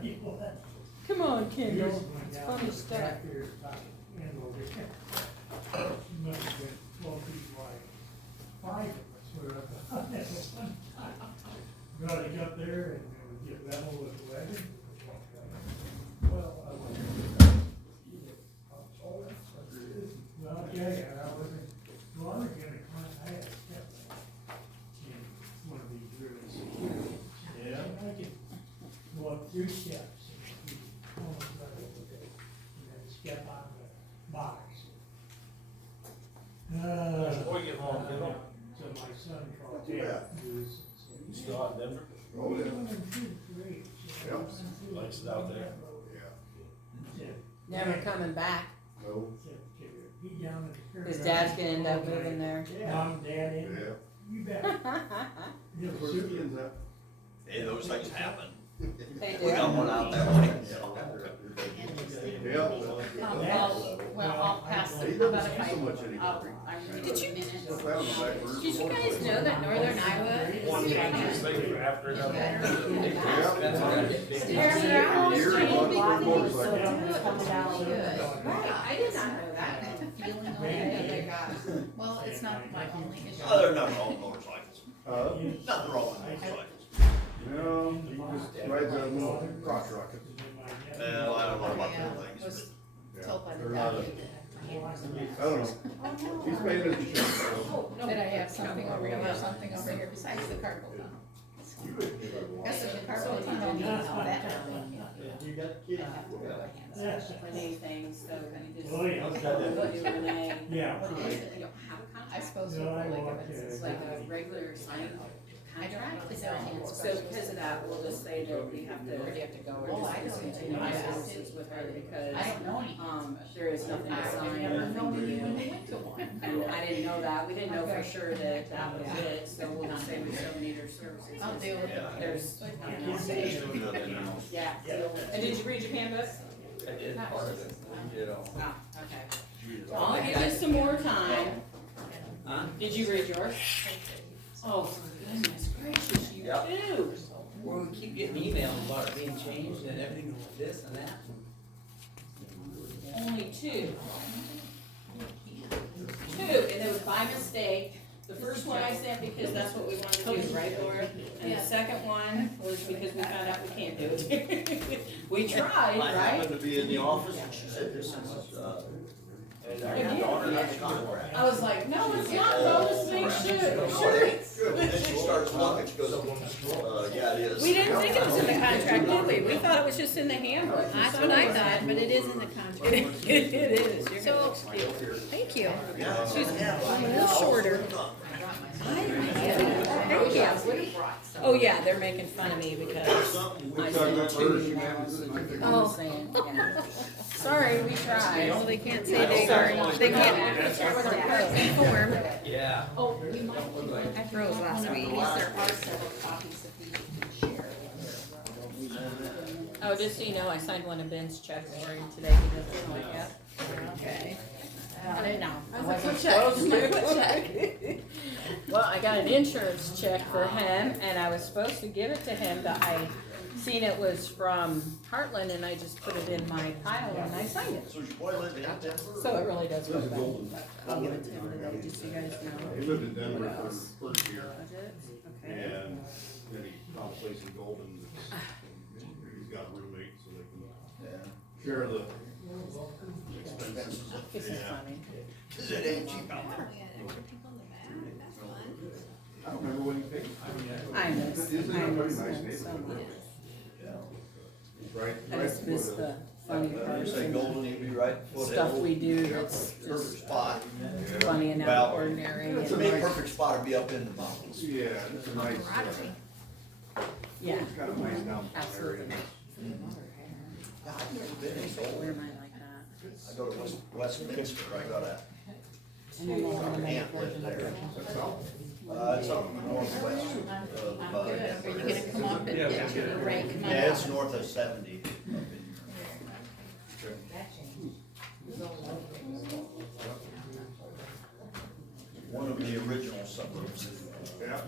Come on, Kendall. It's funny stuff. She must have been 12 feet wide. 5 of us were up on that one time. Running up there and it would get level with the wagon. Well, I went well, okay, I wasn't, well, I was gonna climb, I had a step in one of these really secure. Yeah. I could go up 3 steps and be almost right over there, and then step on the box. Before you get home, you know. So my son called Yeah. Dad. You still out in Denver? Oh, yeah. Yep. Likes it out there. Yeah. Never coming back. No. His dad's gonna end up moving there. Mom, Dad, in. Yeah. You bet. Where's the ends at? Hey, those things happen. They We got do. one out that way. Yeah. I'll pass He it. doesn't see so much anymore. Did you, Just found the back burner. did you guys know that Northern Iowa One is thing you say for after another. Yeah. They're almost Years trained on because the they were so motorcycle. good. Good. Right, I did not know that. Feeling That okay. they got. Well, it's not my only issue. Oh, there's nothing wrong with motorcycles. Nothing wrong with motorcycles. No, he just rides a little crotch rocket. Well, I don't know about Yeah, them was things, told by the They're guy. not I don't know. He's paying his insurance. So. Did I have something over here, something over here besides the carpal tunnel? Guess if the carpal tunnel needs all that. You got kids. Many things, so you just. Oh, yeah. What do Renee? Yeah. What is it? You don't have a I contract. suppose No, we'll I like walked if it. it's It's like a regular signed I don't, contract. is there a hand So specialist? because of that, we'll just say that we have to. Or do you have to go? We're Oh, just I don't discontinuing know. our services with her because, I don't know any. there is nothing to I've sign, never nothing known to anyone do. who went to one. And I didn't know that, we didn't know for sure that that was it, so we'll just say we still need her services. I'll deal with it. Yeah. There's Like, nothing you else. say. Yeah. And did you read your handbook? I did part of it, you know. Oh, okay. I'll give you some more time. Huh? Did you read yours? Oh, goodness gracious, you Yep. too. Well, we keep getting emails about it being changed and everything, this and that. Only 2. 2, and it was by mistake. The first one I sent because that's what we wanted to do, right, Laura? And the second one was because we found out we can't do it. We tried, I right? happened to be in the office and she said, this is, and our daughter has a contract. I was like, no, it's not, though, this thing should. Good. And then she starts looking, she goes, yeah, it is. We didn't think it was in the contract, did we? We thought it was just in the handbook. That's what I thought, but it is in the contract. It is. You're So, gonna excuse me. thank you. Yeah. She's a little shorter. Thank you. Oh, yeah, they're making fun of me because I sent 2 emails. I'm just saying, yeah. Sorry, we tried. Well, they can't say they can't inform. Yeah. Oh, we might. I froze last week. There are several copies if you can share. Oh, just so you know, I signed one of Ben's checks for him today, he doesn't know it yet. Okay. I didn't know. That was a quick check. Well, I got an insurance check for him, and I was supposed to give it to him, but I seen it was from Heartland, and I just put it in my pile, and I signed it. So your boy lived in Denver? So it really does work Lives in well. Golden. I'll give it to him today, just so you guys know. He lived in Denver for his first year. Was it? Okay. And then he found a place in Golden. He's got a roommate so they can share the expenses. This is funny. Cause it ain't cheap out there. I don't remember when he paid. I miss Isn't that a very nice him so neighborhood? much. Right. I just miss the funny You parts say and Golden, you'd be right. stuff we do that's Perfect just spot. funny and out Well, of ordinary. To and me, like- perfect spot would be up in the mountains. Yeah, it's a nice, Yeah, it's kind of nice downtown absolutely. area. God, I've never been in Where Golden. am I like that? I go to Westminster, I got a And then we'll wanna make a aunt lives version of there. it. It's up northwest of, I'm good. Are you gonna come up and get your break? Come on yeah, it's up. north of 70. One of the original suburbs. Yeah.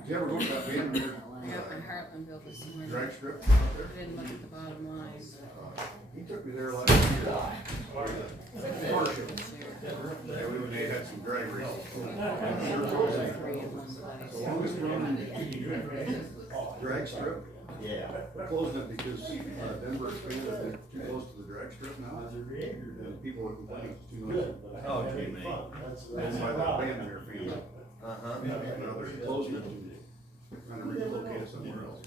Did you ever go to that band? got my Heartland bill this morning. drag strip out there. Didn't look at the bottom line. He took me there last year. Car show. Yeah, they had some drag races. Three in one place. So longest one, drag strip. Yeah. We're closing it because Denver expanded it too close to the drag strip now. And people are complaining it's too much. Oh, gee, man. That's why that band in their family. Uh-huh. Now they're closing it and trying to relocate it somewhere else.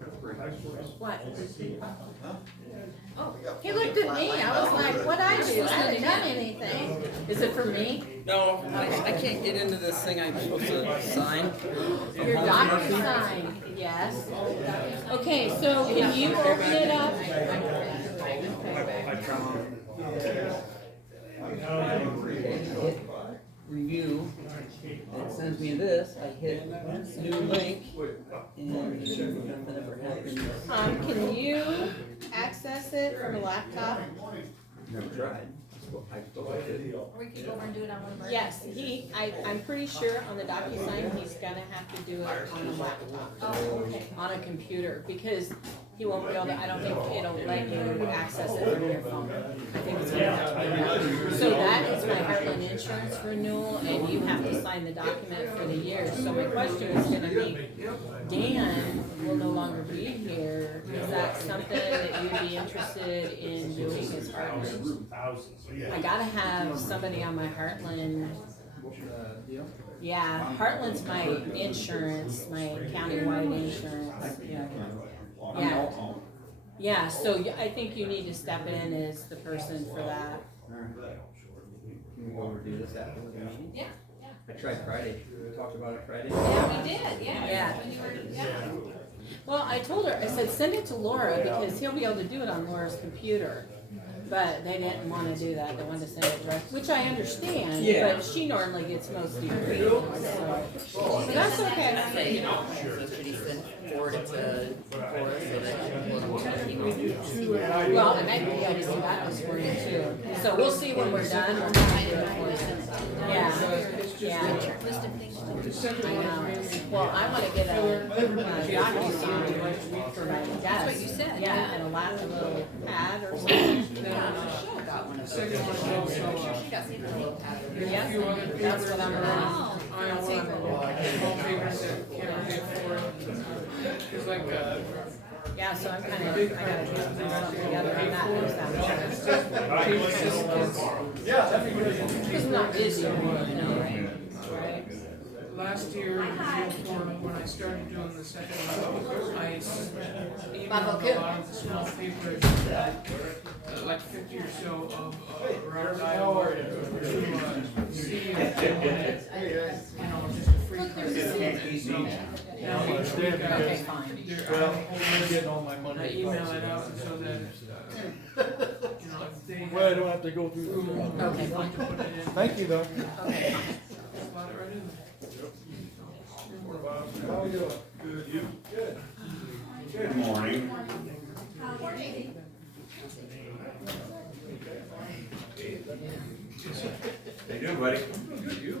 That's a pretty nice place. What? Oh, He looked at me, I was like, what'd I do? I haven't done anything. Is it for me? No, I can't get into this thing I'm supposed to sign. Your DocuSign, yes. Okay, so can you open it up? Review, it sends me this, I hit new link, and nothing ever happens. Can you access it from a laptop? Never tried. I still like it. Or we could go over and do it on one of our. Yes, I'm pretty sure on the DocuSign, he's gonna have to do it on a laptop. Oh, okay. On a computer, because he won't be able to, I don't think it'll let you access it from your phone. I think it's gonna have to be that. So that is my Heartland Insurance renewal, and you have to sign the document for the year. So my question is gonna be, Dan will no longer be here. Is that something that you'd be interested in doing as Heartland? I gotta have somebody on my Heartland. Yeah, Heartland's my insurance, my countywide insurance. Yeah. Yeah, so I think you need to step in as the person for that. Can we go over and do this after the meeting? Yeah, I tried Friday, we talked about it Friday. yeah, we did, yeah. Yeah. When you were, yeah. Well, I told her, I said, send it to Laura because he'll be able to do it on Laura's computer. But they didn't wanna do that, they wanted to send it direct, which I understand, Yeah. but she normally gets most of your emails, so. But that's okay. Should he send forward it to Laura so that he can Well, I might be able to do that this morning too. So we'll see when we're done, we'll try to do it for you. Yeah, List of things to do. I know. Well, I wanna get a DocuSign for my desk. That's what you said, Yeah, yeah. and a little pad or something. Michelle got one of those. I'm sure she got something like that. Yep, that's what I'm running. Oh, Yeah, so I'm kind of, I gotta get myself together on that next time. Because I'm not busy, right? Last year, when I started doing the second one, I emailed a lot of the small papers, like 50 or so of around Iowa to see if they wanted, just a free copy. So now each week Okay, fine. I'm getting all my money. I email it out so that, if they. Well, I don't have to go through. Okay, fine. Put it in. Thank you, though. Okay, fine. Slot it right in there. How are you? Good, you? Good. Good morning. How you doing, buddy? Good, you?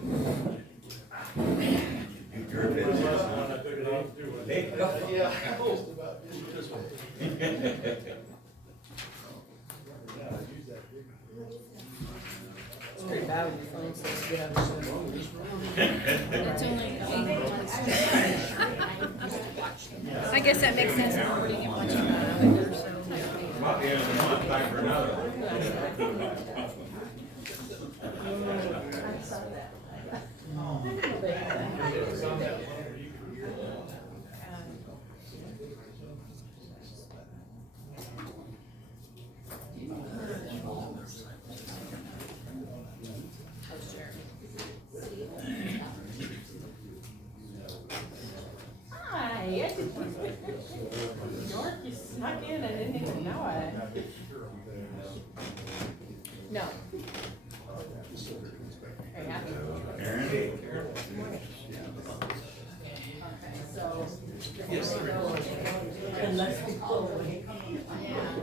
You're busy. Hey. Yeah. It's pretty bad when your phone says get out of the room. It's only I guess that makes sense. I'm already watching that over there, so. Might be in a month, time for another. Hi, York, you snuck in, I didn't even know it. No. Are you happy?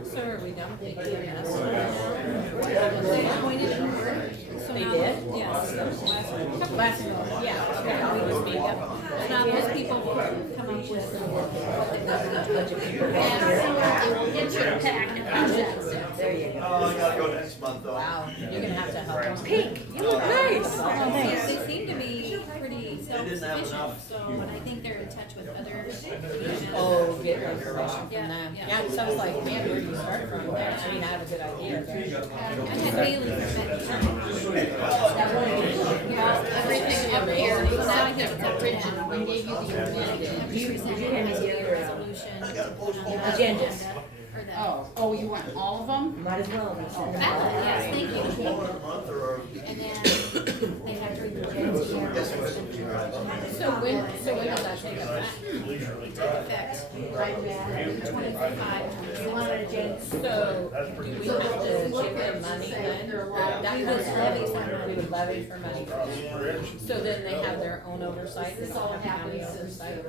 So are we done with the EMS? They appointed her. So They now- did? Yes. Last, yeah, they always speak up. Now those people come with what the government budget. Get your pack and pass that stuff. There you go. Oh, I gotta go next month though. Wow, you're gonna have to help them. Pink, you look nice. thanks. They seem to be pretty They didn't have self-sufficient, enough. so, and I think they're in touch with other regions. Oh, get information from Yeah, them. yeah. Yeah, so I was like, man, where do you start from? That, I mean, I have a good idea, but. I had Bailey from Yeah, everything up here, so now I think it's original, we gave you the amended, you has to be a resolution to put on the Agenda. or the Oh, you want all of them? Might as well. ballot, yes, thank you. All in a month or? And then they have to read the agenda. So when does that take effect? Effect 25. You want an agenda? So, do we have to give them money then? That We comes would from- levy for money. We would levy for money. So then they have their own oversight, they don't have county oversight.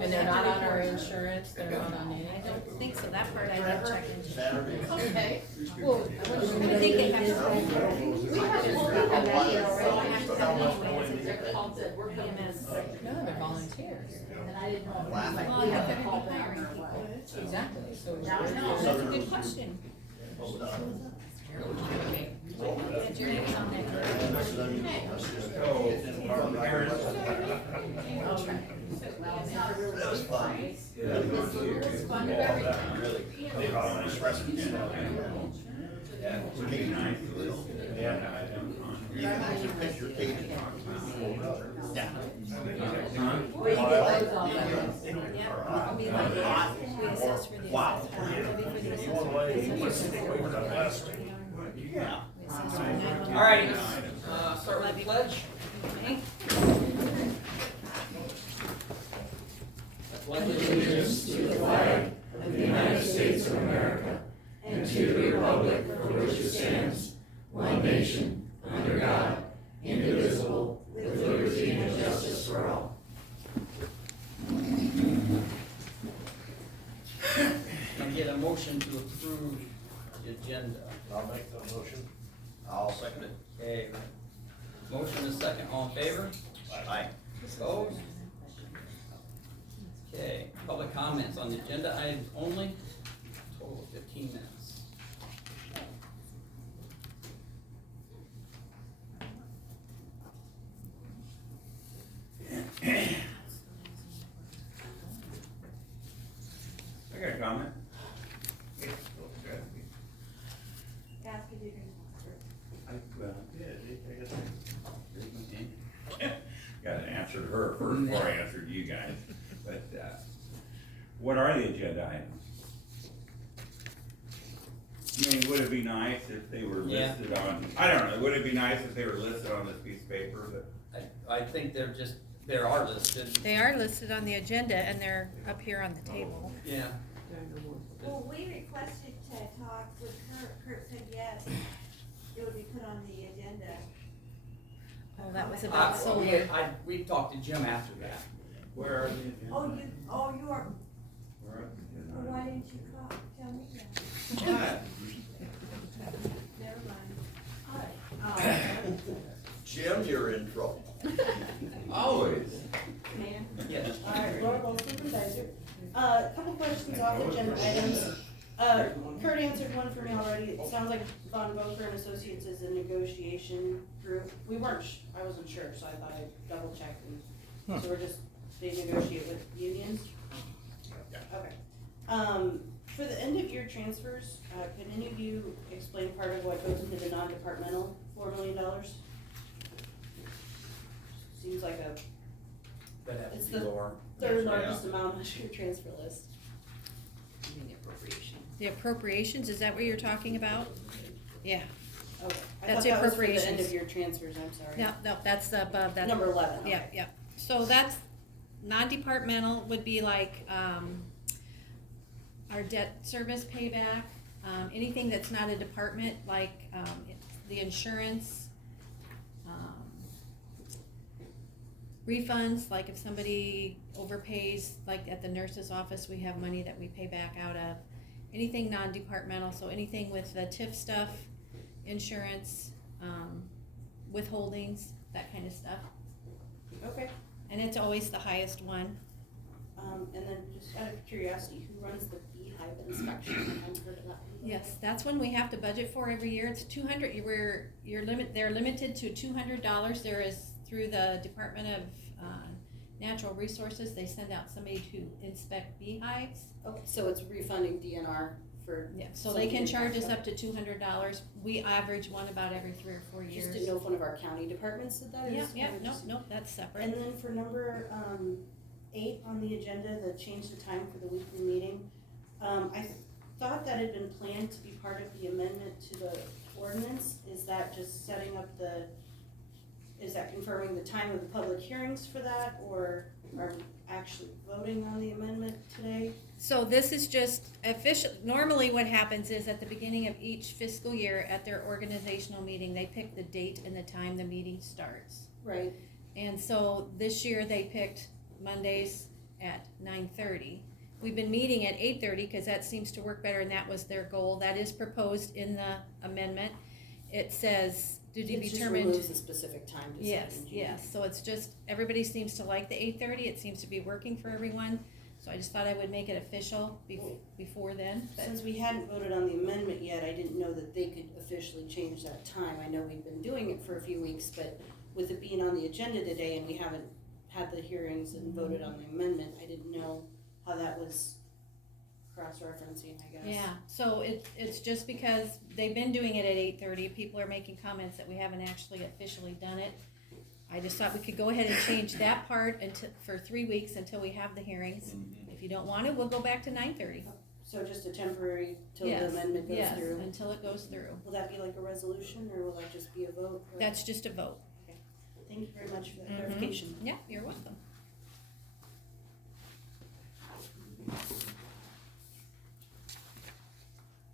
And they're not on our insurance, they're not on I anything. don't think so, that part I didn't check into. Saturday. Okay. Well, I think they have to. We have to hold up already, so I have to come anyway, since they're called EMS. no, they're volunteers. Well, I think they're gonna be hiring people. Exactly, so. No, that's a good question. Okay. That your name's on there. That was fun. It's fun of everything. Really. We're getting nice. You can pick your cage. Yeah. Yeah, I'll be like, we assess for the Wow. assessment. Maybe for the assessment. Yeah. We assess for 911. All right, start with the pledge. Okay. Pledge allegiance to the flag of the United States of America and to the republic for which it stands, one nation, under God, indivisible, with liberty and justice for all. Can I get a motion to approve the agenda? I'll make the motion. I'll second it. Okay. Motion is second, all in favor? Aye. Opposed? Okay, public comments on the agenda items only, total of 15 minutes. I got a comment. Got an answer to her first before I answered you guys, but, what are the agenda items? I mean, would it be nice if they were Yeah. listed on, I don't know, would it be nice if they were listed on this piece of paper, but I think they are listed, They are listed on the agenda and they're up here on the table. yeah. Well, we requested to talk with Kurt, Kurt said yes, it would be put on the agenda. Oh, that was about solar. We talked to Jim after that. where are the agenda? You are, Where are the agenda well, why items? didn't you call, tell me that? Never mind. Jim, you're in trouble. Always. Yes. Alright, Laura Bowl, Supervisor. Couple questions off agenda items. Kurt answered one for me already. It sounds like Boker Associates is a negotiation group. We weren't, I wasn't sure, so I thought I'd double check and, so they negotiate with unions? Okay. For the end of year transfers, can any of you explain part of what goes into the non-departmental $4 million? Seems like a That has It's to be the lower. third largest amount on your transfer list. You mean the appropriation? The appropriations, is that what you're talking about? Yeah. Okay. I That's thought that was for the appropriations. end of your transfers, I'm sorry. No, that's above that. Number 11. Yeah, okay. yeah. So that's, non-departmental would be like, our debt service payback, anything that's not a department, like, the insurance, refunds, like if somebody overpays, like at the nurse's office, we have money that we pay back out of. Anything non-departmental, so anything with the TIF stuff, insurance, withholdings, that kind of stuff. Okay. And it's always the highest one. And then just out of curiosity, who runs the beehive inspection? I haven't heard of that. Yes, that's one we have to budget for every year. It's 200, they're limited to $200. There is, through the Department of Natural Resources, they send out somebody to inspect beehives. Okay, so it's refunding DNR for. Yeah, so they can charge us up to $200. We average one about every 3 or 4 years. Just didn't know if one of our county departments did that. Nope, that's separate. And then for number 8 on the agenda, the change the time for the weekly meeting, I thought that had been planned to be part of the amendment to the ordinance. Is that just setting up is that confirming the time of the public hearings for that, or are we actually voting on the amendment today? So this is just official. Normally what happens is at the beginning of each fiscal year at their organizational meeting, they pick the date and the time the meeting starts. Right. And so this year they picked Mondays at 9:30. We've been meeting at 8:30 because that seems to work better, and that was their goal. That is proposed in the amendment. It says to be determined. It just removes the specific time. Yes. So it's just, everybody seems to like the 8:30. It seems to be working for everyone. So I just thought I would make it official before then. But since we hadn't voted on the amendment yet, I didn't know that they could officially change that time. I know we've been doing it for a few weeks, but with it being on the agenda today and we haven't had the hearings and voted on the amendment, I didn't know how that was cross-referencing, I guess. Yeah, so it's just because they've been doing it at 8:30, people are making comments that we haven't actually officially done it. I just thought we could go ahead and change that part for 3 weeks until we have the hearings. If you don't want it, we'll go back to 9:30. So just a temporary till the amendment goes through? Yes, until it goes through. Will that be like a resolution, or will that just be a vote? That's just a vote. Okay. Thank you very much for that clarification. Yeah, you're welcome.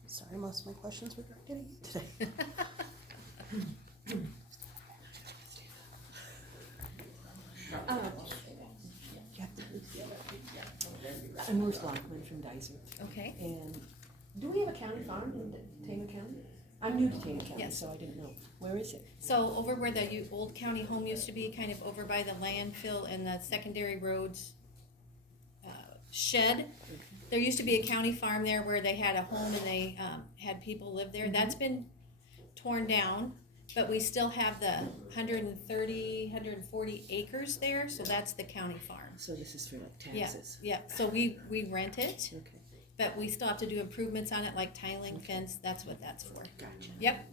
Sorry, most of my questions were getting today. I'm Ruth Lockman from Dyson. Okay. And do we have a county farm in Tama County? I'm new to Tama County, so I didn't know. Where is it? So over where the old county home used to be, kind of over by the landfill and the secondary roads shed. There used to be a county farm there where they had a home and they had people live there. That's been torn down, but we still have the 140 acres there, so that's the county farm. So this is for like taxes? Yeah, so we rent it, Okay. but we still have to do improvements on it, like tiling, fence, that's what that's for. Gotcha. Yep.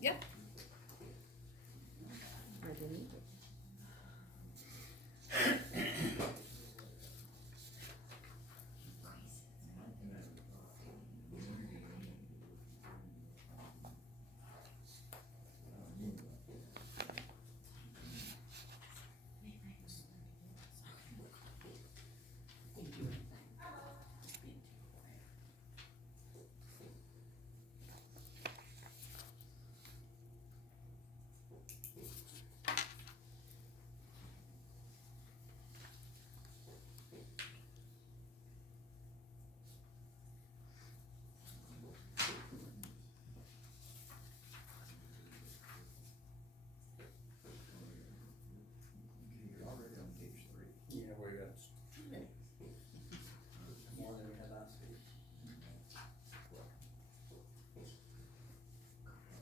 I didn't either.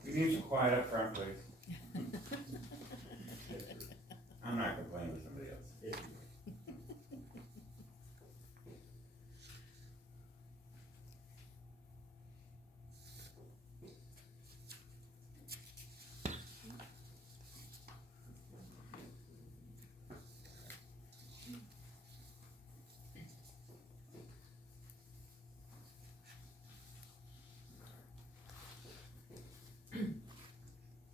We need some quiet up front, please. I'm not complaining with somebody else.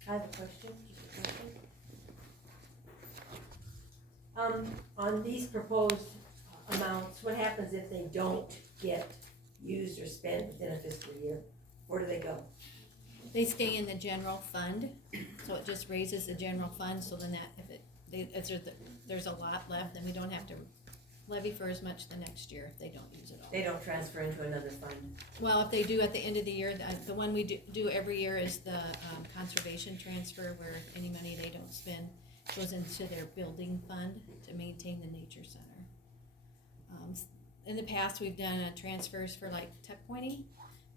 I have a question. On these proposed amounts, what happens if they don't get used or spent within a fiscal year? Where do they go? They stay in the general fund, so it just raises the general fund, so then that, if there's a lot left, then we don't have to levy for as much the next year if they don't use it all. They don't transfer into another fund? Well, if they do at the end of the year, the one we do every year is the conservation transfer, where any money they don't spend goes into their building fund to maintain the nature center. in the past, we've done transfers for like tuck pointing,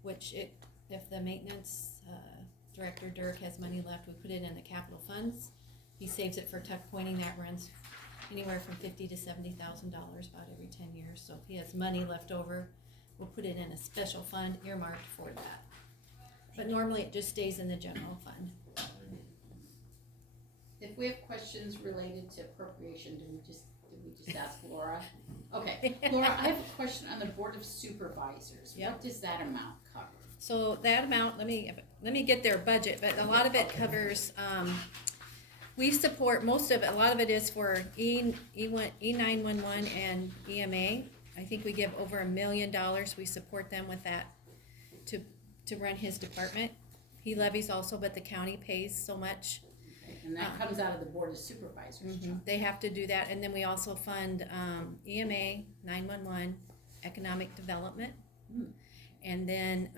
which if the maintenance, director Dirk has money left, we put it in the capital funds. He saves it for tuck pointing, that runs anywhere from $50,000 to $70,000 about every 10 years. So if he has money left over, we'll put it in a special fund earmarked for that. But normally it just stays in the general fund. If we have questions related to appropriation, did we just ask Laura? Okay, Laura, I have a question on the Board of Supervisors. Yep. What does that amount cover? So that amount, let me get their budget, but a lot of it covers, we support, most of it, a lot of it is for E911 and EMA. I think we give over $1 million, we support them with that to run his department. He levies also, but the county pays so much. Okay, and that comes out of the Board of Supervisors. They have to do that, and then we also fund EMA, 911, economic development. And then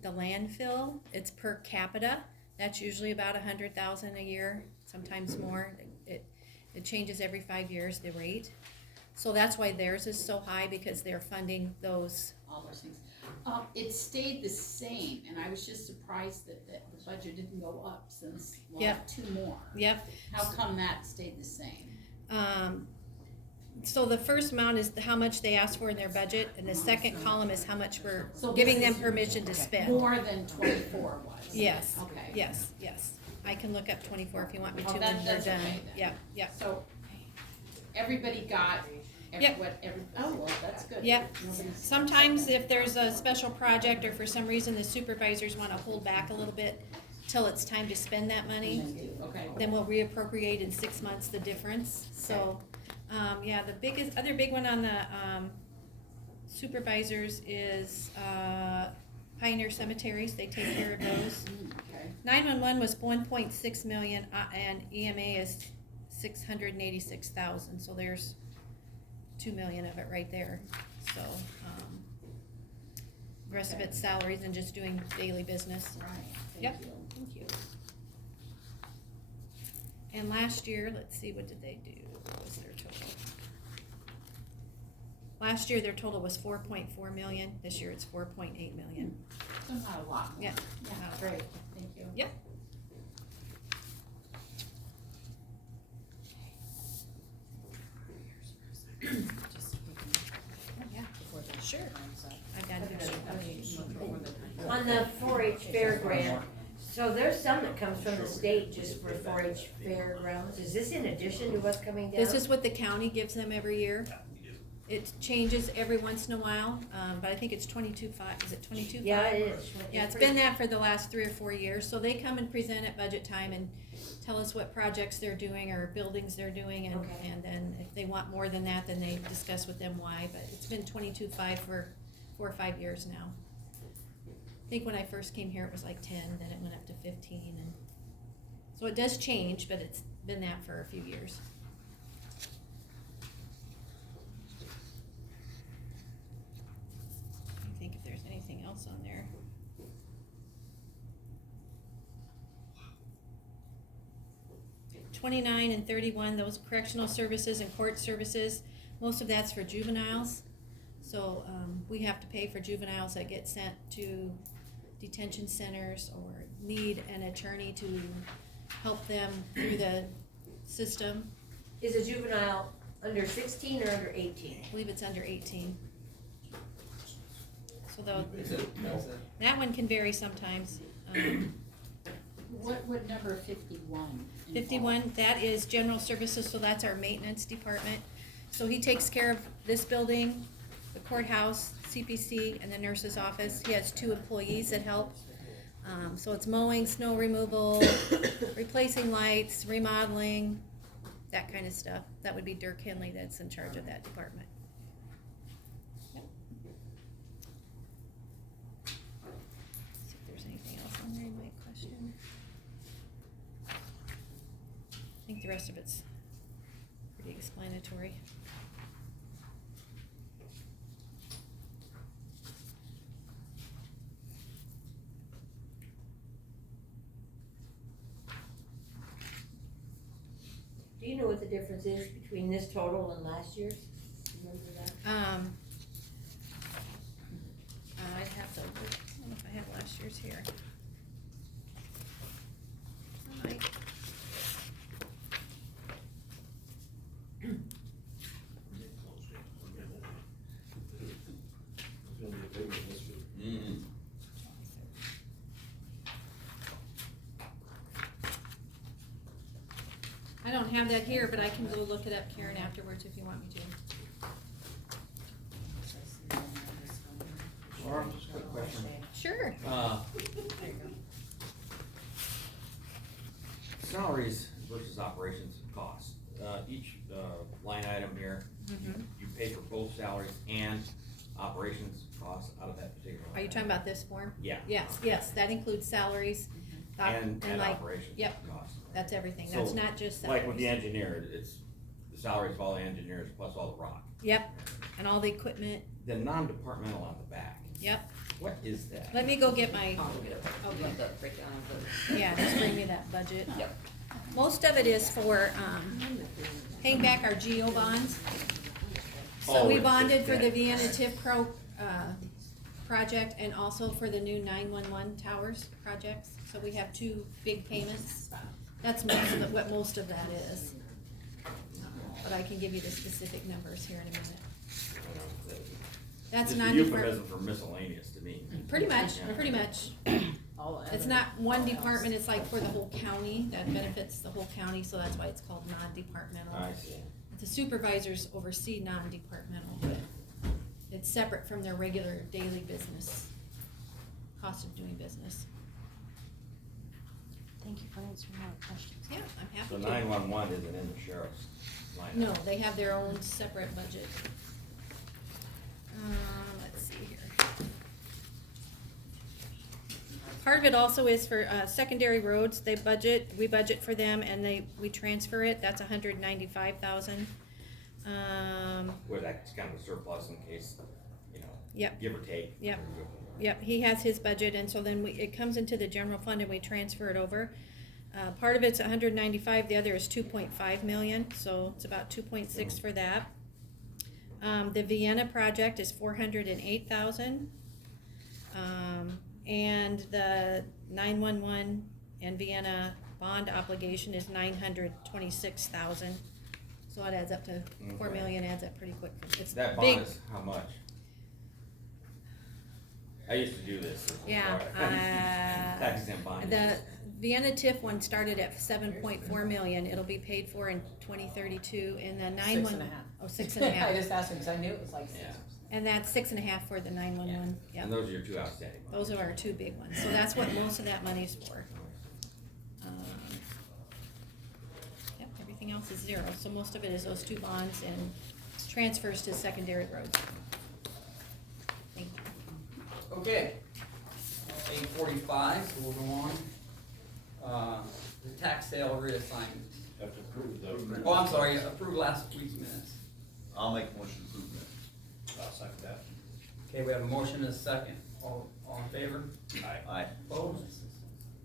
the landfill, it's per capita. That's usually about $100,000 a year, sometimes more. It changes every 5 years, the rate. So that's why theirs is so high, because they're funding those. All those things. It stayed the same, and I was just surprised that the budget didn't go up since we'll have 2 more. Yep. How come that stayed the same? So the first amount is how much they asked for in their budget, and the second column is how much we're giving them permission to spend. More than 24 was? Yes. Okay. Yes. I can look up 24 if you want me to when that's we're done. okay then. Yeah. So, everybody got well, that's good. Yep. Sometimes if there's a special project or for some reason the supervisors want to hold back a little bit till it's time to spend that money, Okay. then we'll reappropriate in 6 months the difference. So, the other big one on the supervisors is Pioneer Cemeteries. They take care of those. Okay. 911 was 1.6 million, and EMA is 686,000. So there's 2 million of it right there. So the rest of it's salaries and just doing daily business. Right. Yep. Thank you. And last year, let's see, what did they do? What was their total? Last year, their total was 4.4 million. This year, it's 4.8 million. So not a lot. Yeah. Great. Thank you. Yep. Sure. I've got it. On the 4-H fair grant, so there's some that comes from the state just for 4-H fairgrounds. Is this in addition to what's coming down? This is what the county gives them every year. It changes every once in a while, but I think it's 22.5. Is it 22.5? Yeah, it is. Yeah, it's been that for the last 3 or 4 years. So they come and present at budget time and tell us what projects they're doing or buildings they're doing, and then if they want more than that, then they discuss with them why. But it's been 22.5 for 4 or 5 years now. I think when I first came here, it was like 10, then it went up to 15, and so it does change, but it's been that for a few years. I think if there's anything else on there. 29 and 31, those correctional services and court services, most of that's for juveniles. So we have to pay for juveniles that get sent to detention centers or need an attorney to help them through the system. Is a juvenile under 16 or under 18? I believe it's under 18. So that one can vary sometimes. What number 51? 51, that is general services, so that's our maintenance department. So he takes care of this building, the courthouse, CPC, and the nurse's office. He has 2 employees that help. So it's mowing, snow removal, replacing lights, remodeling, that kind of stuff. That would be Dirk Henley that's in charge of that department. Yep. Let's see if there's anything else on there you might question. I think the rest of it's pretty explanatory. Do you know what the difference is between this total and last year's? Remember that? supervisors here. Alright. I don't have that here, but I can go look it up, Karen, afterwards if you want me to. Laura, just a quick question. Sure. Salaries versus operations costs. Each line item here, you pay for both salaries and operations costs out of that particular line. Are you talking about this form? Yeah. Yes, that includes salaries. And like, operations yep, costs. that's everything, that's So, not just salaries. Like with the engineer, it's the salaries of all the engineers plus all the rock. Yep, and all the equipment, The non-departmental on the back, yep. what is that? Let me go get my, Okay. The breakdown of yeah, just bring me that budget. Yep. Most of it is for, paying back our GO bonds. So Oh, we it's bonded for the that. Vienna TIF Pro, project and also for the new 911 towers projects. So we have two big payments. That's what most of that is. But I can give you the specific numbers here in a minute. That's Just a non-departmental. euphemism for miscellaneous to me. Pretty much, Yeah. pretty much. all It's not one department, it's like for the whole county, that benefits the whole county, so that's why it's called non-departmental. I see. The supervisors oversee non-departmental, but it's separate from their regular daily business, cost of doing business. Thank you for answering my questions. Yeah, I'm happy So to. 911 isn't in the sheriff's line. No, they have their own separate budget. Let's see here. Part of it also is for, secondary roads, we budget for them and we transfer it, that's $195,000. Where that's kind of a surplus in case, Yep. give or take. Yep. Yep, he has his budget, and so then it comes into the general fund and we transfer it over. Part of it's 195, the other is 2.5 million, so it's about 2.6 for that. The Vienna project is 408,000. And the 911 and Vienna bond obligation is 926,000. So it adds up to 4 Okay. million, adds up pretty quick. It's That big. bond is how much? I used to do this. Yeah, Tax exempt bond. The Vienna TIF one started at 7.4 million, it'll be paid for in 2032, and the 911. 6.5. Oh, 6.5. I just asked him, cause I knew it was like 6. Yeah. And that's 6.5 for the 911, yeah. And those are your two outstanding ones. Those are our two big ones, so that's what most of that money's for. Yep, everything else is zero, so most of it is those two bonds and transfers to secondary roads. Thank you. Okay, 8:45, so we'll go on. The tax sale reassignment. Have to approve the. Oh, I'm sorry, approve last week's minutes. I'll make a motion to approve that. I'll second that. Okay, we have a motion and a second. All in favor? Aye. Opposed?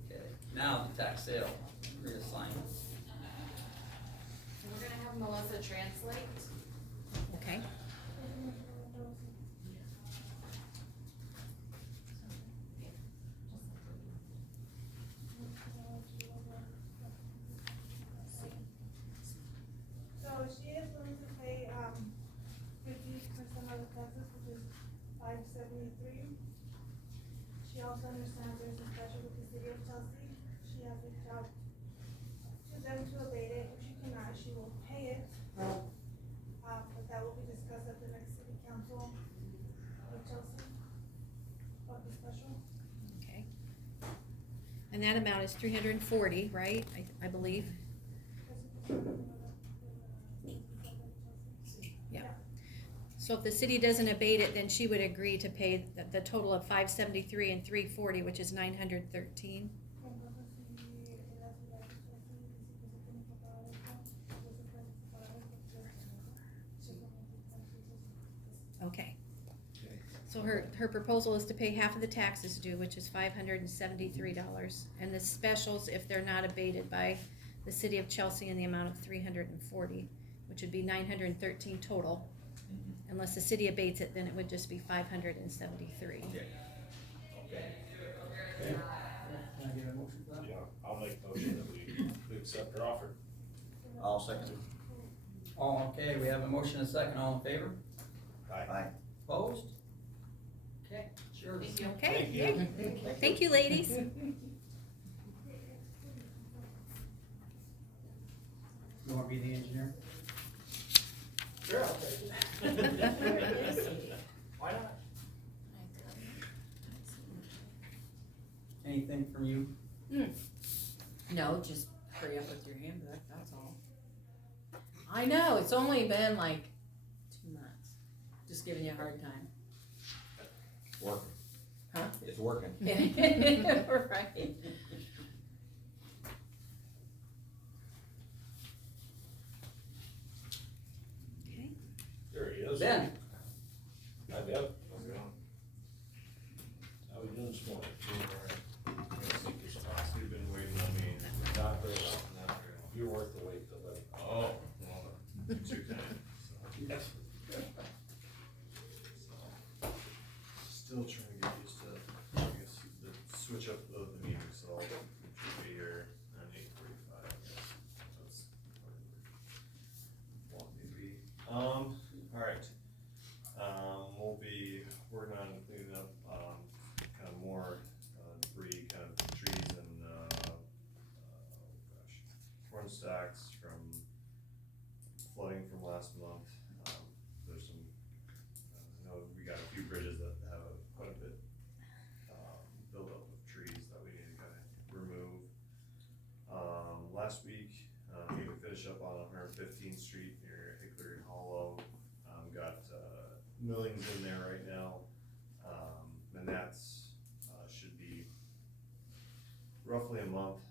Okay, now the tax sale reassignment. We're gonna have Melissa translate. Okay. So she is going to pay, 50% of the taxes, which is $573. She also understands there's a special with the city of Chelsea. She has reached out to them to abate it. If she cannot, she will pay it. But that will be discussed at the next city council of Chelsea, about the special. Okay. And that amount is 340, right, I believe? Yeah. So if the city doesn't abate it, then she would agree to pay the total of 573 and 340, which is 913. Okay. So her proposal is to pay half of the taxes due, which is $573, and the specials, if they're not abated by the city of Chelsea, in the amount of 340, which would be 913 total. Unless the city abates it, then it would just be 573. Okay. I'll second it. All, okay, we have a motion and a second, all in favor? Aye. Opposed? Okay, sure. Thank you. Okay, thank you, ladies. You wanna be the engineer? Sure, I'll take it. Why not? Anything from you? No, just hurry up with your handbook, that's all. I know, it's only been like 2 months, just giving you a hard time. Working. Huh? It's working. Right. There he is. Ben? Hi, Deb. How's it going? How we doing this morning? You've been waiting on me. Not very long, not very long. You're worth the wait, though, buddy. Oh, well, too kind. Yes. Still trying to get used to, I guess, the switch up of the meeting, so it should be here on 8:45. That's want me to be. Alright. We'll be working on cleaning up, kind of more, debris, kind of trees and, corn stacks from flooding from last month. There's some, I know we got a few bridges that have quite a bit, build up of trees that we need to kind of remove. Last week, we can finish up on 115th Street near Hickory Hollow. Got, millings in there right now. And that's, should be roughly a month,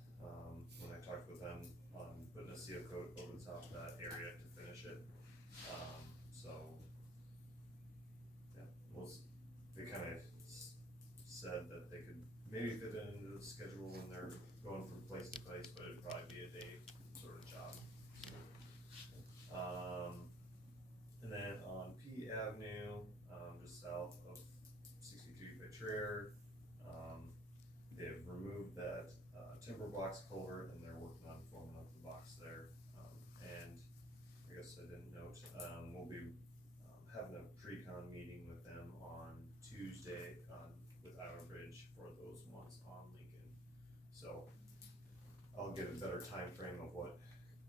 when I talked with them on putting a seal coat over the top of that area to finish it. So, yeah, they kind of said that they could maybe fit it into the schedule when they're going from place to place, but it'd probably be a day sort of job. And then on P Avenue, just south of 63 Betrayer, they've removed that timber box culvert and they're working on forming up the box there. And I guess I didn't note, we'll be having a pre-con meeting with them on Tuesday with Iowa Bridge for those ones on Lincoln. So I'll get a better time frame of what,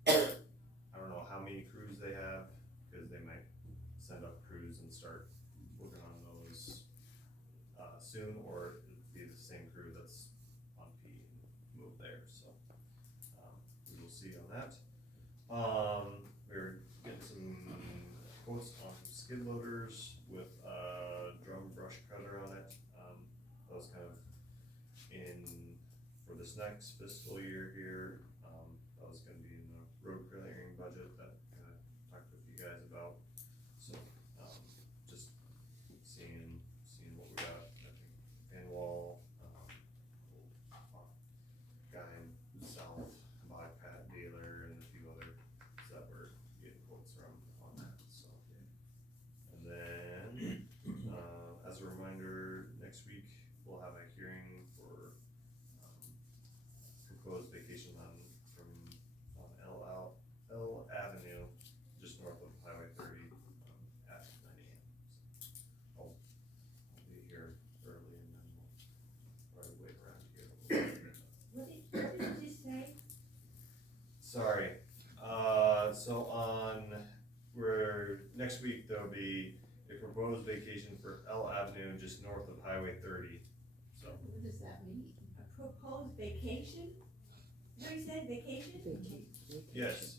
I don't know how many crews they have, because they might send up crews and start working on those soon, or it'll be the same crew that's on P and move there, so we will see on that. We're getting some quotes on skid loaders with drum brush cutter on it. That was kind of for this next fiscal year here, that was gonna be in the road clearing budget that I talked with you guys about. So, just seeing what we got. I think fan wall, guy in south, Pat dealer, and a few others that we're getting quotes from on that, so. And then, as a reminder, next week, we'll have a hearing for, proposed vacation on L Avenue, just north of Highway 30, at 9 AM. So I'll be here early and then we'll probably wait around here. What did you say? Sorry, so next week there'll be a proposed vacation for L Avenue just north of Highway 30, so. What does that mean? A proposed vacation? What you said, vacation? Yes,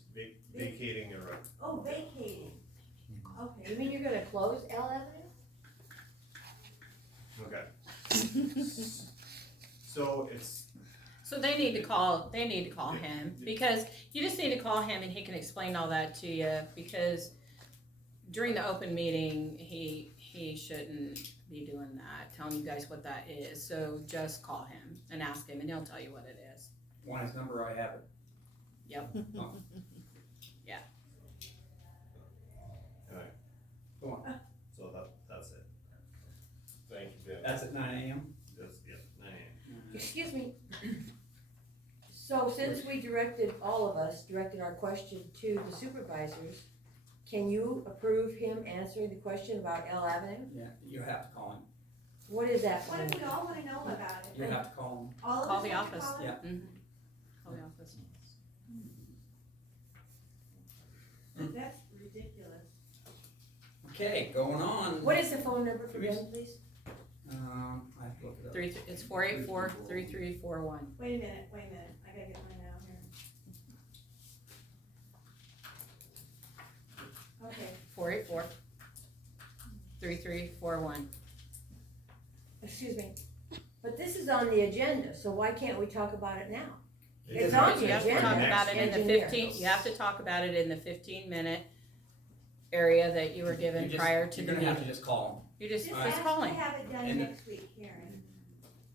vacating a road. Oh, vacating. Okay. You mean you're gonna close L Avenue? Okay. So it's, So they need to call him, because you just need to call him and he can explain all that to you, because during the open meeting, he shouldn't be doing that, telling you guys what that is, so just call him and ask him and he'll tell you what it is. Want his number? I have it. Yep. Oh. Yeah. alright, Go on. so that's it. Thank you, Ben. That's at 9 AM? That's, yeah, 9 AM. Excuse me. So since we directed, all of us directed our question to the supervisors, can you approve him answering the question about L Avenue? Yeah, you have to call him. What is that? What if we all wanna know about it? You have to call him. All of Call us the have to office. call him? Yeah. Call the office. That's ridiculous. Okay, going on. What is the phone number for them, please? I have to look it up. It's 484-3341. Wait a minute, I gotta get mine out here. Okay, 484-3341. Excuse me, but this is on the agenda, so why can't we talk about it now? It's It's on the You have to agenda. talk about it in the Engineer. 15, you have to talk about it in the 15-minute area that you were given You just- prior to the You're gonna have to meeting. just call You just just Alright. ask call to him. have it done And- next week, Karen. him.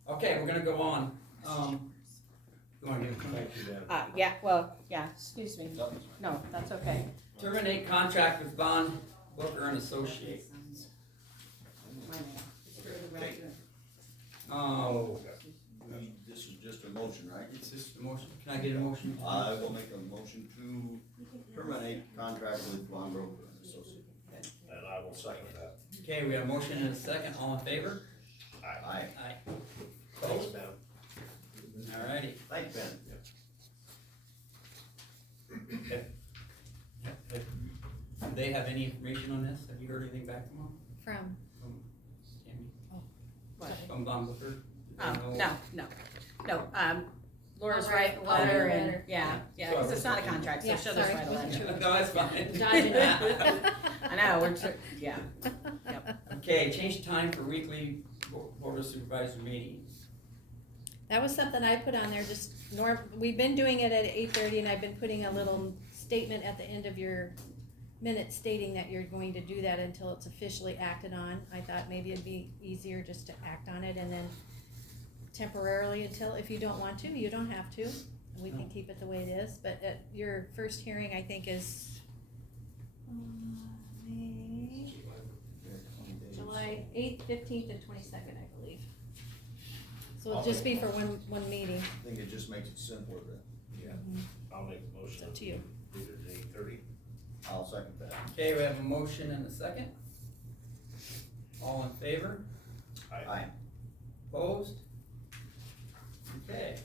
Okay, we're gonna go on. You wanna give him? Excuse me. No, that's okay. Terminate contract with Bond, Boker and Associates. This is just a motion, right? It's just a motion. Can I get a motion? I will make a motion to terminate contract with Von Broker and Associates. And I will second that. Okay, we have a motion and a second. All in favor? Aye. Aye. Thanks, Opposed? Ben. Alrighty. Thanks, Ben. Do they have any information on this? Have you heard anything back from them? From, Tammy? What? From Von Booker? Do they know? No, Laura's I'll write write a letter a and, letter. yeah, because it's not a contract, so Yeah, she'll just sorry. write a letter. No, that's fine. Dodging it. I know, yeah. Okay, change time for weekly Board of Supervisor meetings. that was something I put on there, just we've been doing it at 8:30 and I've been putting a little statement at the end of your minutes stating that you're going to do that until it's officially acted on. I thought maybe it'd be easier just to act on it and then temporarily until, if you don't want to, you don't have to. We can keep it the way it is, but at your first hearing, I think, is May, July 8th, 15th, and 22nd, I believe. So it'll just be for one meeting. I think it just makes it simpler then. I'll make a motion. It's up to you. Leave it at 8:30. I'll second that. Okay, we have a motion and a second. All in favor? Aye. Opposed? Okay.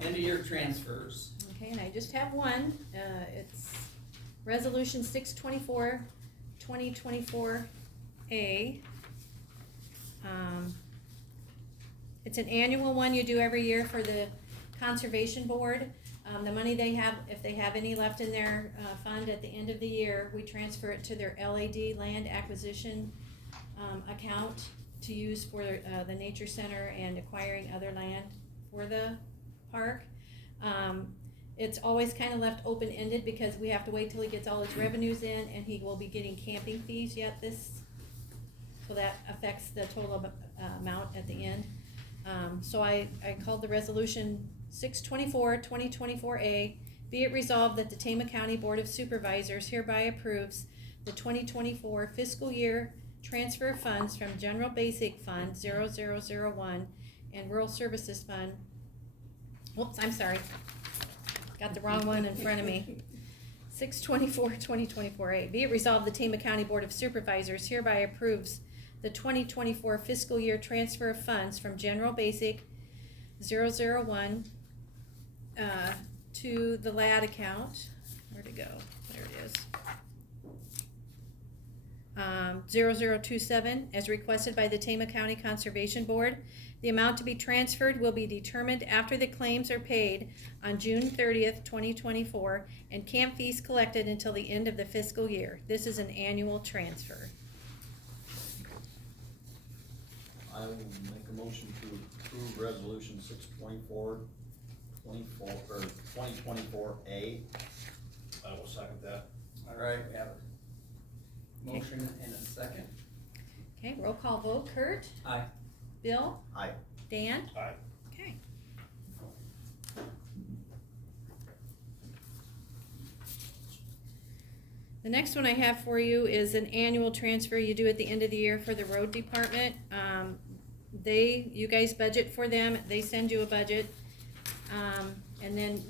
End of year transfers. Okay, and I just have one, it's Resolution 624, 2024A. It's an annual one you do every year for the Conservation Board. The money they have, if they have any left in their fund at the end of the year, we transfer it to their LAD, Land Acquisition account to use for the Nature Center and acquiring other land for the park. It's always kind of left open-ended because we have to wait till he gets all his revenues in, and he will be getting camping fees yet so that affects the total amount at the end. So I called the resolution 624, 2024A. Be it resolved that the Tama County Board of Supervisors hereby approves the 2024 fiscal year transfer of funds from General Basic Fund 0001 and Rural Services Fund. Whoops, I'm sorry. Got the wrong one in front of me. 624, 2024A. Be it resolved the Tama County Board of Supervisors hereby approves the 2024 fiscal year transfer of funds from General Basic 001 to the LAD account. Where'd it go? There it is. 0027 as requested by the Tama County Conservation Board. The amount to be transferred will be determined after the claims are paid on June 30th, 2024, and camp fees collected until the end of the fiscal year. This is an annual transfer. I will make a motion to approve resolution 2024A. I will second that. All right, we have a motion and a second. Okay, roll call vote. Kurt? Aye. Bill? Aye. Dan? Aye. Okay. The The next one I have for you is an annual transfer you do at the end of the year for the road department. You guys budget for them, they send you a budget, and then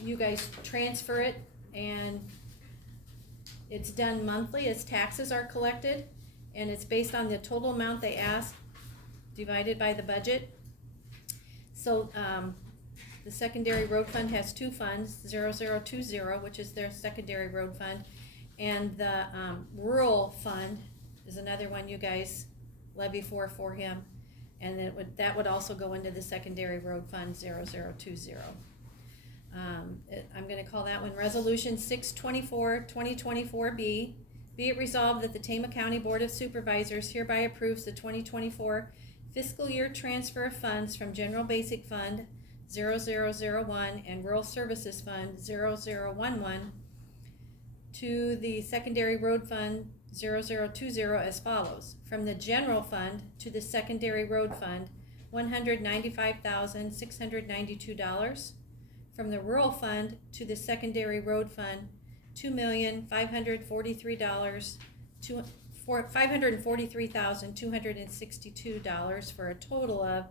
you guys transfer it, and it's done monthly as taxes are collected, and it's based on the total amount they ask divided by the budget. So the secondary road fund has two funds, 0020, which is their secondary road fund, and the rural fund is another one you guys levy for him, and that would also go into the secondary road fund 0020. I'm going to call that one Resolution 624, 2024B. Be it resolved that the Tama County Board of Supervisors hereby approves the 2024 fiscal year transfer of funds from General Basic Fund 0001 and Rural Services Fund 0011 to the Secondary Road Fund 0020 as follows. From the General Fund to the Secondary Road Fund, $195,692. From the Rural Fund to the Secondary Road Fund, $543,262 for a total of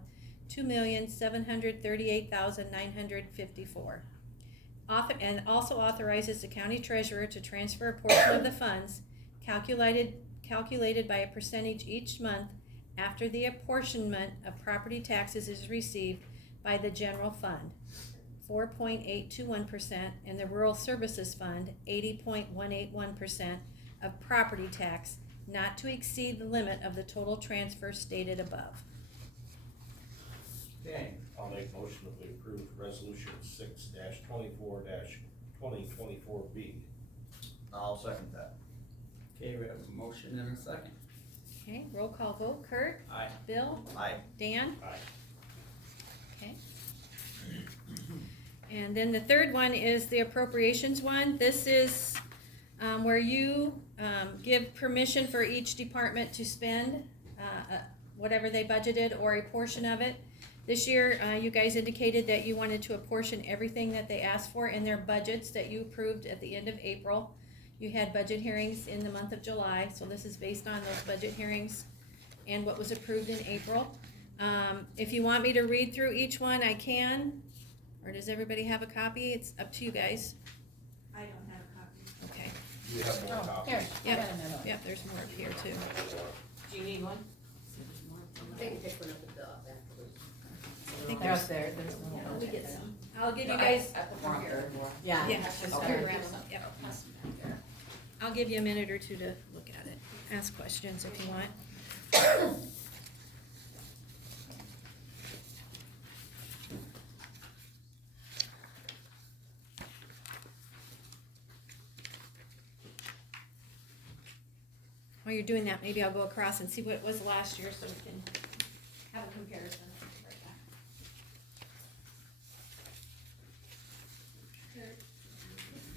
$2,738,954. And also authorizes the county treasurer to transfer a portion of the funds calculated by a percentage each month after the apportionment of property taxes is received by the general fund, 4.821%, and the Rural Services Fund, 80.181% of property tax, not to exceed the limit of the total transfer stated above. Okay. I'll make motion that we approve resolution 6-24-2024B. I'll second that. Okay, we have a motion and a second. Okay, roll call vote. Kurt? Aye. Bill? Aye. Dan? Aye. Okay. And then the third one is the appropriations one. This is where you give permission for each department to spend whatever they budgeted or a portion of it. This year, you guys indicated that you wanted to apportion everything that they asked for in their budgets that you approved at the end of April. You had budget hearings in the month of July, so this is based on those budget hearings and what was approved in April. If you want me to read through each one, I can, or does everybody have a copy? It's up to you guys. I don't have a copy. Okay. You have more copies. Here, I Yep. got another one. Yep, there's more up here too. Do you need one? Take a picture of the bill afterwards. I think They're there's, up there, there's one. yeah, we get some. I'll give you No, guys, I put more up there. Yeah. yeah, Okay. just grab them. Yep. I'll give you a minute or two to look at it. Ask questions if you want. While you're doing that, maybe I'll go across and see what it was last year so we can have a comparison.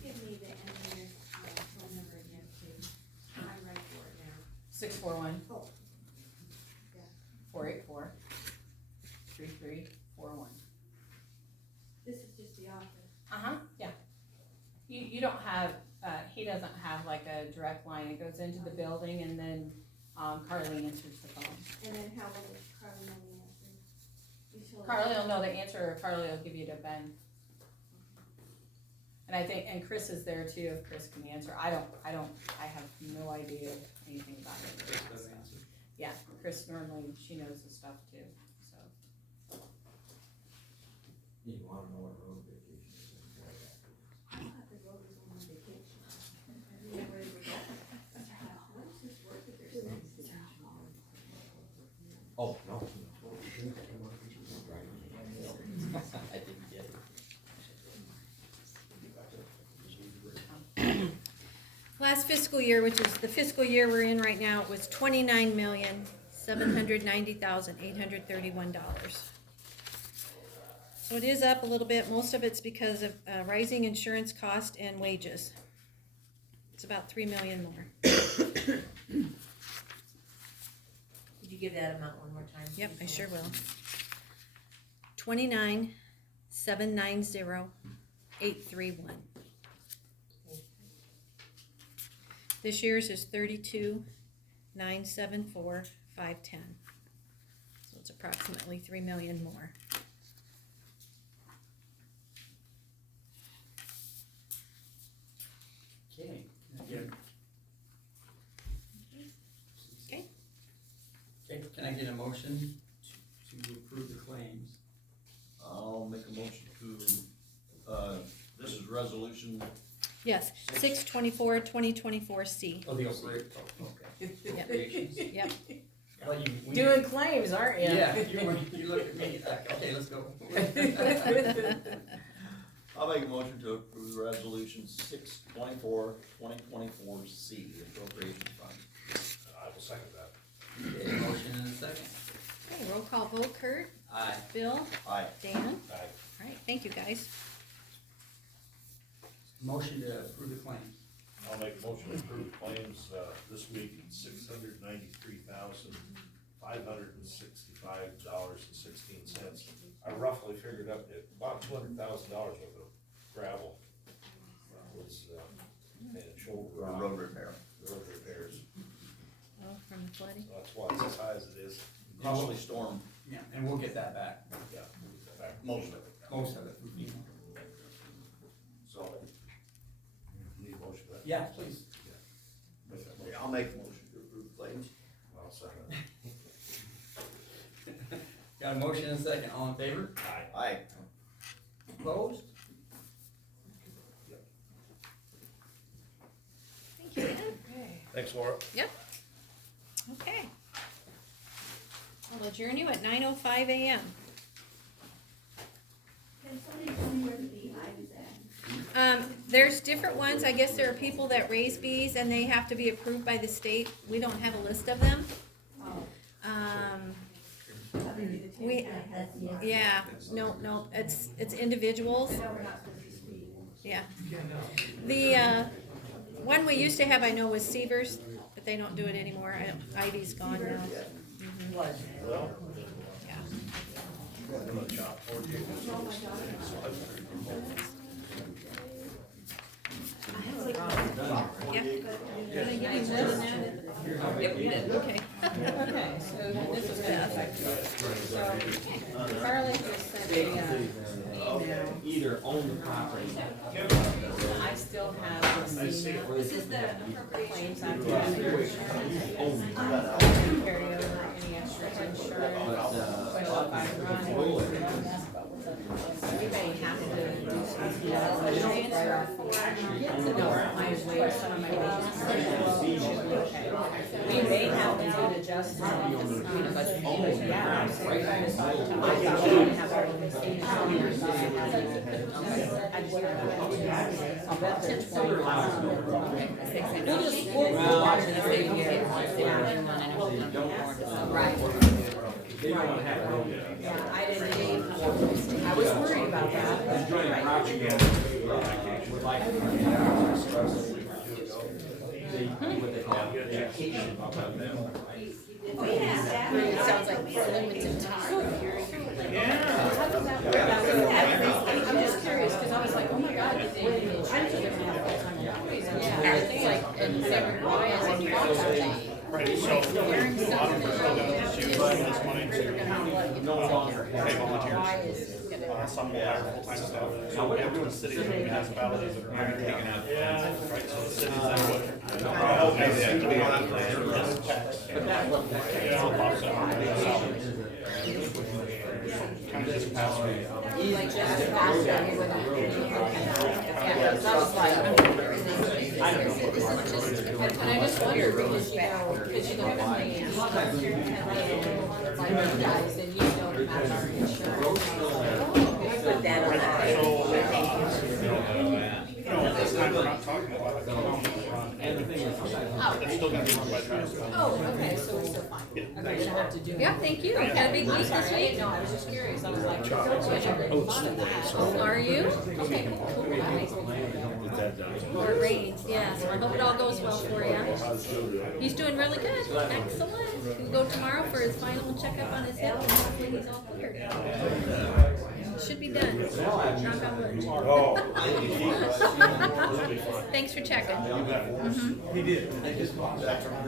Give me the engineer's phone number again, please. I'm right for it now. 641. Oh. Yeah. 484 3341. This is just the office. Yeah. You don't have, he doesn't have like a direct line. It goes into the building and then Carly answers the phone. And then how will Carly know the answer? Carly will know the answer, or Carly will give you to Ben. And and Chris is there too, if Chris can answer. I have no idea anything about it. Yeah, Chris normally, she knows the stuff too, so. You wanna know what road vacation is? I thought the road was on vacation. Yeah, where did we go? What is this work that they're saying? Oh, no. I didn't get it. Last fiscal year, which is the fiscal year we're in right now, it was $29,790,831. So it is up a little bit. Most of it's because of rising insurance cost and wages. It's about $3 million more. Could you give that amount one more time? Yep, I sure will. 29,790,831. This year's is 32,974,510. So it's approximately 3 million more. Okay. Okay. Okay, can I get a motion to approve the claims? I'll make a motion to, this is resolution, Yes, 6/24/2024 Oh, the appropriate, okay. Appropriations. Yep. Well, we- Doing claims, aren't you? Yeah, you look at me, okay, let's go. I'll make a motion to approve resolution 6/24/2024C, the appropriation fund. I will second that. Okay, motion and a second. Okay, roll call vote, Kurt, Aye. Bill, Aye. Dan. Aye. All right, thank you, guys. Motion to approve the claims. I'll make a motion to approve claims, this week, $693,565.16. I roughly figured up at about $200,000 worth of gravel. Was, and shoulder rock. Road repair. Road repairs, Oh, from the flooding? so that's why it's as high as it is. Usually storm, Yeah, and we'll get that back, Yeah, we'll get that back. most of it. most of it. So, need a motion for that? Yeah, please. Make that motion. Yeah, I'll make a motion to approve claims. I'll second it. Got a motion and a second, all in favor? Aye. Aye. Opposed? Thank you, Dan. Thanks, Laura. Yep. Okay. I'll adjourn you at 9:05 a.m. Can somebody tell me where the beehive is at? There's different ones. I guess there are people that raise bees and they have to be approved by the state. We don't have a list of them. Yeah, no, it's individuals. Yeah. The, one we used to have, I know, was Severs, but they don't do it anymore. Ivy's gone now. Mhm. Yeah. Yep. Did I give you more than that? Yep, you did, okay. Okay, so this is Beth. So Carly just sent me an email. Either own the property. I still have the CNA. This is the claims on carry over any extra insurance. So if I run, we may have to do some transfer for, no, I waive some of my maintenance. We may have to do an adjustment, but yeah, I'm sorry, I thought we would have our own station here, so I I'll bet there's 20. We'll watch it every year. Right. They don't wanna have it. Yeah, I didn't leave. I was worried about that. Joint project would like to what they call vacation. Oh, yeah. It sounds like for limited time. I'm just curious, cause I was like, oh my God, did they give me insurance? They're gonna have full-time employees. Yeah, it's like, and why is it contract? Right, so, Hearing something. this money to No longer pay volunteers. Why is it gonna? Some will hire full-time staff. So we have doing cities and municipalities that are hiring taken out. Yeah. Right, so the cities that would. But that was. Yeah, I'll offset our salaries. Kind of just pass through. Like just to pass it, it would not be. Yeah, so I was like, and I just wondered because you know, like you guys and you don't have our insurance. Put that on that. This time we're not talking about the county run. And the thing is, It's still gonna be run by the municipality. Oh, okay, so we're still fine. Okay, you don't have to do it. Yeah, thank you. Got a big I'm week sorry, this I week. didn't know, I was just curious, I was like, I never thought of that. Oh, are you? Okay, cool. That makes me feel better. Or it rains, yes. Well, I hope it all goes well for you. He's doing really good. Excellent. He'll go tomorrow for his final checkup on his hip and hopefully he's all cleared. Should be done. Knock on wood. It'll be fun. Thanks for checking. He did. I just walked back from I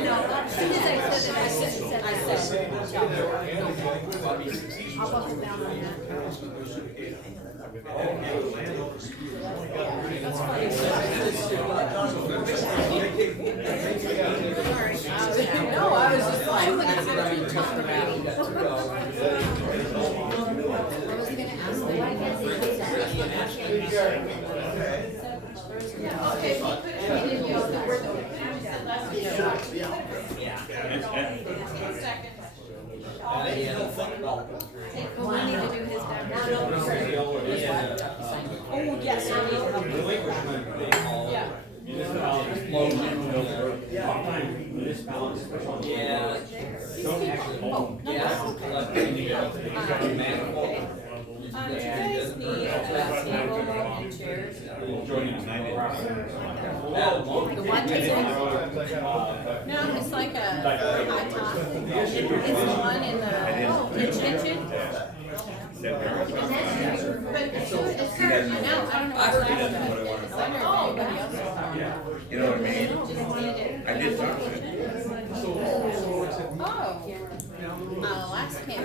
know, as soon as I said it, I said, I'll bust it down on that. no, I was just like, what is it you talking about? I was gonna ask them, why can't they do that? Okay, well, we didn't use the word that we put in, said last week. Second. Well, we need to do his background. Oh, yes, Yeah. Do you guys need a table and chairs? Joining tonight. The one that's in? No, it's like a high top. It's the one in the kitchen. But it's her, I know, I don't know what's happening. I wonder if anybody else is on. You know what I mean? Just need it. I did talk to him. Oh. Last came.